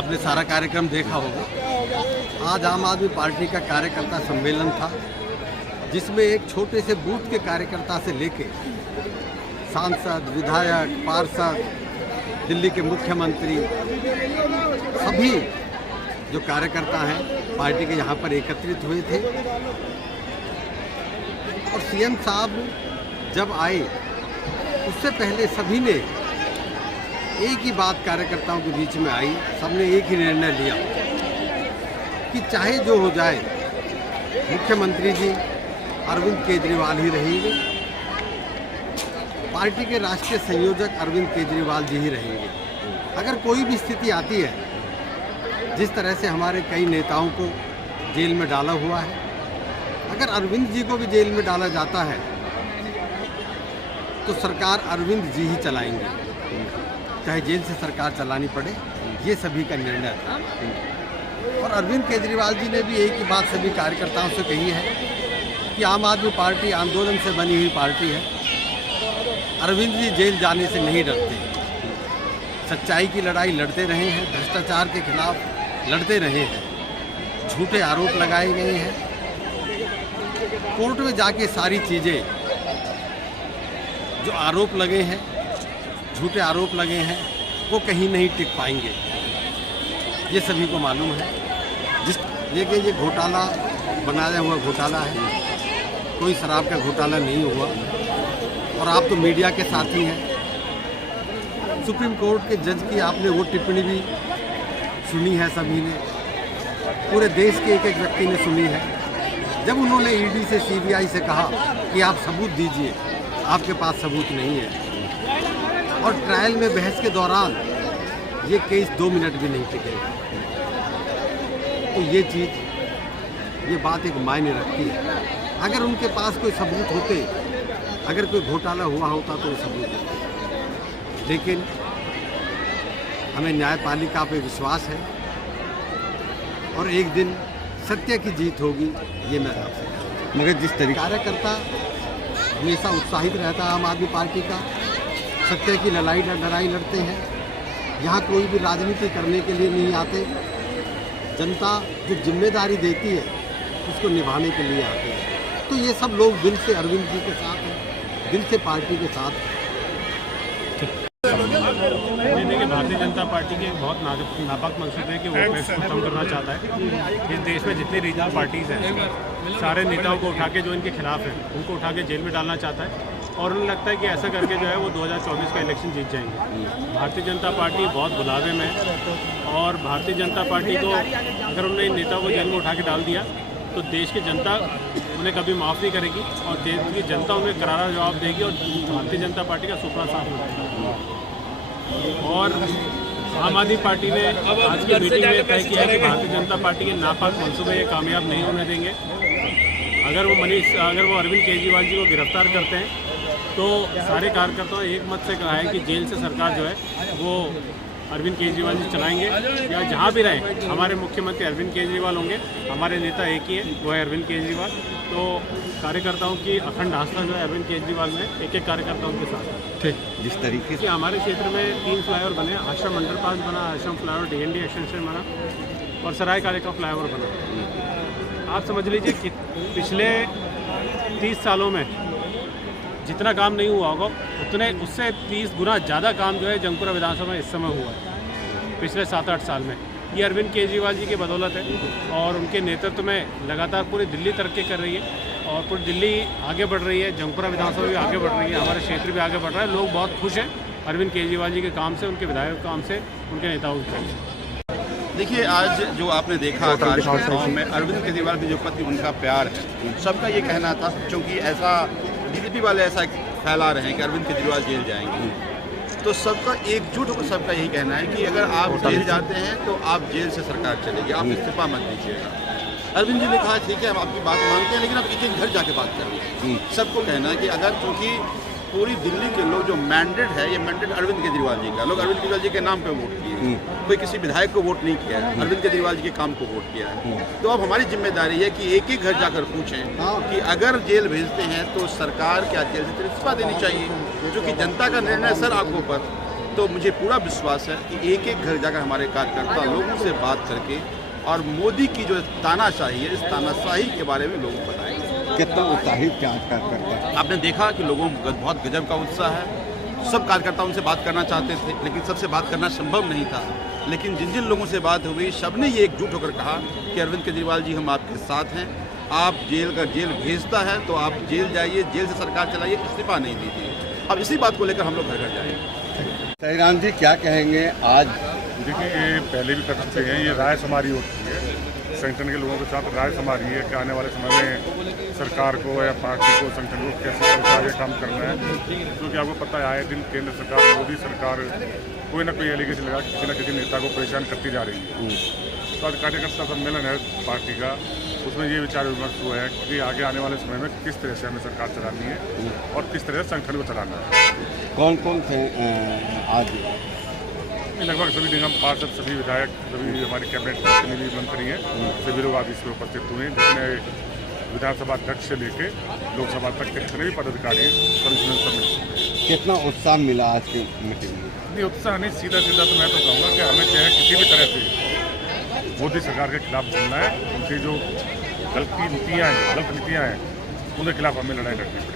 आपने सारा कार्यक्रम देखा होगा। आज आम आदमी पार्टी का कार्यकर्ता सम्मेलन था, जिसमें एक छोटे से बूथ के कार्यकर्ता से लेके सांसद, विधायक, पार्षद, दिल्ली के मुख्यमंत्री, सभी जो कार्यकर्ता हैं पार्टी के यहाँ पर एकत्रित हुए थे। और सीएम साहब जब आए उससे पहले सभी ने एक ही बात कार्यकर्ताओं के बीच में आई, सबने एक ही निर्णय लिया कि चाहे जो हो जाए मुख्यमंत्री जी अरविंद केजरीवाल ही रहेंगे, पार्टी के राष्ट्रीय संयोजक अरविंद केजरीवाल जी ही रहेंगे। अगर कोई भी स्थिति आती है, जिस तरह से हमारे कई नेताओं को जेल में डाला हुआ है, अगर अरविंद जी को भी जेल में डाला जाता है तो सरकार अरविंद जी ही चलाएंगे, चाहे जेल से सरकार चलानी पड़े। ये सभी का निर्णय था। और अरविंद केजरीवाल जी ने भी एक ही बात सभी कार्यकर्ताओं से कही है कि आम आदमी पार्टी आंदोलन से बनी हुई पार्टी है, अरविंद जी जेल जाने से नहीं डरते, सच्चाई की लड़ाई लड़ते रहे हैं, भ्रष्टाचार के खिलाफ लड़ते रहे हैं, झूठे आरोप लगाए गए हैं, कोर्ट में जाके सारी चीज़ें जो आरोप लगे हैं, झूठे आरोप लगे हैं, वो कहीं नहीं टिक पाएंगे, ये सभी को मालूम है। ये घोटाला बनाया हुआ घोटाला है, कोई शराब का घोटाला नहीं हुआ। और आप तो मीडिया के साथी हैं, सुप्रीम कोर्ट के जज की आपने वो टिप्पणी भी सुनी है, सभी ने, पूरे देश के एक एक व्यक्ति ने सुनी है, जब उन्होंने ईडी से, सीबीआई से कहा कि आप सबूत दीजिए, आपके पास सबूत नहीं है। और ट्रायल में बहस के दौरान ये केस 2 मिनट भी नहीं टिकेगा। तो ये बात एक मायने रखती है। अगर उनके पास कोई सबूत होते, अगर कोई घोटाला हुआ होता तो वो सबूत होते। लेकिन हमें न्यायपालिका पे विश्वास है और एक दिन सत्य की जीत होगी, ये मैं आपसे कहता हूं। मगर जिस तरीके कार्यकर्ता हमेशा उत्साहित रहता है आम आदमी पार्टी का, सत्य की लड़ाई लड़ते हैं, यहाँ कोई भी राजनीति करने के लिए नहीं आते, जनता जो जिम्मेदारी देती है उसको निभाने के लिए आते हैं। तो ये सब लोग दिल से अरविंद जी के साथ हैं, दिल से पार्टी के साथ हैं। देखिए, भारतीय जनता पार्टी के एक बहुत नापाक मंसूबे है कि वो खत्म करना चाहता है। इस देश में जितनी रीजनल पार्टीज़ हैं, सारे नेताओं को उठा के, जो इनके खिलाफ हैं, उनको उठा के जेल में डालना चाहता है। और उन्हें लगता है कि ऐसा करके जो है वो 2024 का इलेक्शन जीत जाएंगे। भारतीय जनता पार्टी बहुत बुलावे में है और भारतीय जनता पार्टी को अगर उन्होंने इन नेताओं को जेल में उठा के डाल दिया तो देश की जनता उन्हें कभी माफ़ नहीं करेगी और देश की जनता उन्हें करारा जवाब देगी और भारतीय जनता पार्टी का सुपड़ा साफ हो जाएगा। और आम आदमी पार्टी ने आज की मीटिंग में तय किया है कि भारतीय जनता पार्टी के नापाक मंसूबे ये कामयाब नहीं होने देंगे। अगर वो अरविंद केजरीवाल जी को गिरफ्तार करते हैं तो सारे कार्यकर्ताओं ने एक मत से कहा है कि जेल से सरकार जो है वो अरविंद केजरीवाल जी चलाएंगे, या जहाँ भी रहें हमारे मुख्यमंत्री अरविंद केजरीवाल होंगे। हमारे नेता एक ही है, वो है अरविंद केजरीवाल। तो कार्यकर्ताओं की अखंड आस्था जो है अरविंद केजरीवाल में एक एक कार्यकर्ताओं के साथ है। ठीक, जिस तरीके कि हमारे क्षेत्र में 3 फ्लाईओवर बने, आश्रम अंडरपास बना, आश्रम फ्लाईओवर DND एक्सटेंशन बना और सराय काले का फ्लाईओवर बना। आप समझ लीजिए कि पिछले 30 सालों में जितना काम नहीं हुआ होगा उतने उससे 30 गुना ज़्यादा काम जो है जंगपुरा विधानसभा में इस समय हुआ है पिछले 7-8 साल में। ये अरविंद केजरीवाल जी की बदौलत है और उनके नेतृत्व में लगातार पूरी दिल्ली तरक्की कर रही है और पूरी दिल्ली आगे बढ़ रही है, जंगपुरा विधानसभा भी आगे बढ़ रही है, हमारे क्षेत्र भी आगे बढ़ रहा है। लोग बहुत खुश हैं अरविंद केजरीवाल जी के काम से, उनके विधायक के काम से, उनके नेताओं के काम से। देखिए, आज जो आपने देखा कार्यकर्ताओं में अरविंद केजरीवाल के जो प्रति उनका प्यार है, सबका ये कहना था, क्योंकि ऐसा BJP वाले ऐसा फैला रहे हैं कि अरविंद केजरीवाल जेल जाएंगे, तो सबका एकजुट होकर सबका यही कहना है कि अगर आप जेल जाते हैं तो आप जेल से सरकार चलेगी, आप इस्तीफा मत दीजिएगा। अरविंद जी ने कहा ठीक है, हम आपकी बात मानते हैं, लेकिन आप एक एक घर जाके बात करेंगे। सबको कहना है कि अगर, क्योंकि पूरी दिल्ली के लोग जो मैंडेट है, ये मैंडेट अरविंद केजरीवाल जी का, लोग अरविंद केजरीवाल जी के नाम पे वोट किए, कोई किसी विधायक को वोट नहीं किया है, अरविंद केजरीवाल जी के काम को वोट किया है। तो अब हमारी जिम्मेदारी है कि एक एक घर जाकर पूछें कि अगर जेल भेजते हैं तो सरकार क्या जेल से इस्तीफा देनी चाहिए, क्योंकि जनता का निर्णय सर आंखों पर। तो मुझे पूरा विश्वास है कि एक एक घर जाकर हमारे कार्यकर्ता लोगों से बात करके और मोदी की जो तानाशाही है, इस तानाशाही के बारे में लोगों को बताएंगे। कितना उत्साहित कार्यकर्ता है। आपने देखा कि लोगों में बहुत गजब का उत्साह है। सब कार्यकर्ता उनसे बात करना चाहते थे, लेकिन सबसे बात करना संभव नहीं था। लेकिन जिन जिन लोगों से बात हुई, सबने ये एकजुट होकर कहा कि अरविंद केजरीवाल जी, हम आपके साथ हैं। आप जेल भेजता है तो आप जेल जाइए, जेल से सरकार चलाइए, इस्तीफा नहीं दीजिए। अब इसी बात को लेकर हम लोग घर घर जाएंगे। सहीराम जी क्या कहेंगे आज? देखिए, ये पहले भी कर सकते हैं, ये राय समारी होती है, संगठन के लोगों के साथ राय समारी है कि आने वाले समय में सरकार को या पार्टी को, संगठन को कैसे आगे काम करना है। क्योंकि आपको पता है, आए दिन केंद्र सरकार, मोदी सरकार कोई ना कोई एलिगेशन लगा किसी न किसी नेता को परेशान करती जा रही है। तो आज कार्यकर्ता सम्मेलन है पार्टी का, उसमें ये विचार विमर्श हुआ है कि आगे आने वाले समय में किस तरह से हमें सरकार चलानी है और किस तरह से संगठन को चलाना है। कौन कौन थे आज? लगभग सभी निगम पार्षद, सभी विधायक, सभी हमारी कैबिनेट जितने भी मंत्री हैं, सभी लोग आज इसमें उपस्थित हुए हैं, जिसमें विधानसभा अध्यक्ष से लेके लोकसभा तक के जितने भी पदाधिकारी हैं। कितना उत्साह मिला आज की मीटिंग में? नहीं, उत्साह नहीं, सीधा सीधा तो मैं तो कहूँगा कि हमें चाहे किसी भी तरह से मोदी सरकार के खिलाफ बोलना है। उनकी जो गलत नीतियाँ हैं, उनके खिलाफ हमें लड़ाई लड़नी है।